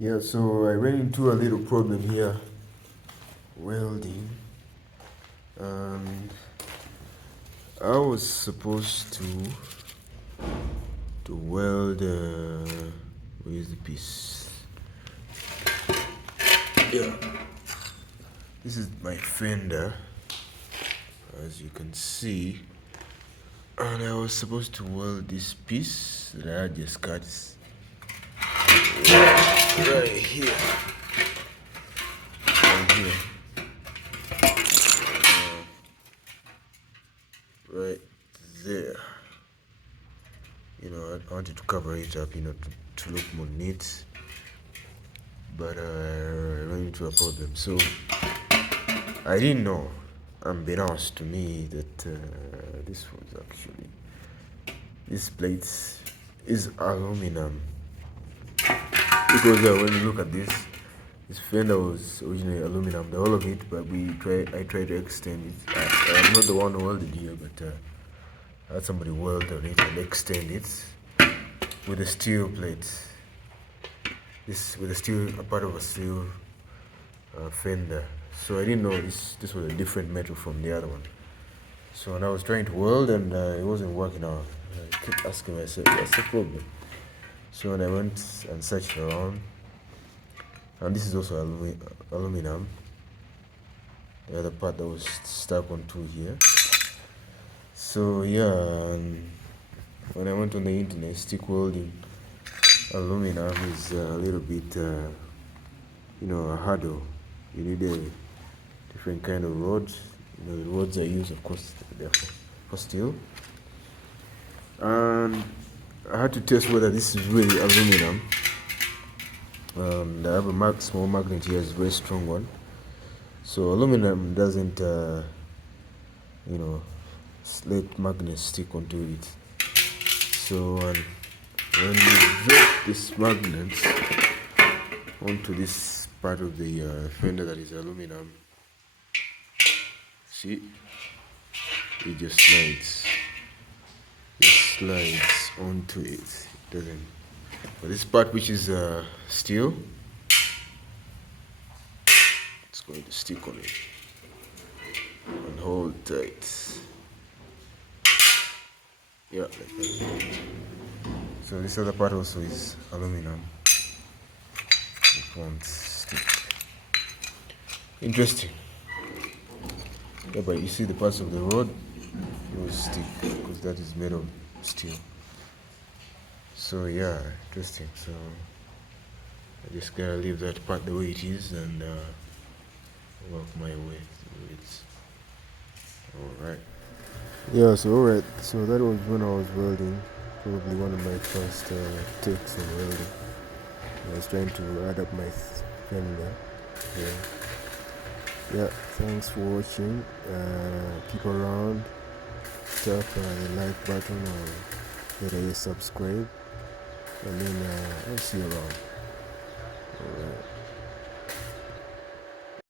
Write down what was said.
Yeah, so I ran into a little problem here welding, and I was supposed to weld where is the piece? Yeah, this is my fender, as you can see, and I was supposed to weld this piece that I had just cut right here, right here, right there. I wanted to cover it up, to look more neat, but I ran into a problem. So I didn't know, unbeknownst to me, that this plate is aluminum. Because when you look at this fender was originally aluminum, the whole of it, but I tried to extend it. I'm not the one who welded here, but I had somebody weld on it and extend it with a steel plate. A part of a steel fender. So I didn't know this was a different metal from the other one. So when I was trying to weld and it wasn't working out, I kept asking myself, what's the problem? So when I went and searched around, and this is also aluminum, the other part that was stuck onto here. So yeah, and when I went on the internet, stick welding aluminum is a little bit, a hurdle. You need a different kind of rods. The rods I use, of course, they're for steel. And I had to test whether this is really aluminum. I have a small magnet here, it's a very strong one. So aluminum doesn't, let magnets stick onto it. So when you drop this magnet onto this part of the fender that is aluminum, see, it just slides. It slides onto it. It doesn't. But this part, which is steel, it's going to stick on it and hold tight. Yeah, like that. So this other part also is aluminum. It won't stick. Interesting. Yeah, but you see the parts of the rod, it will stick because that is made of steel. So yeah, interesting. So I just gotta leave that part the way it is and work my way through it. Alright. Yeah, so alright. So that was when I was welding. Probably one of my first takes on welding. I was trying to add up my fender. Yeah, thanks for watching. Keep around. Tap the like button or whether you subscribe. And then I'll see you around. Alright.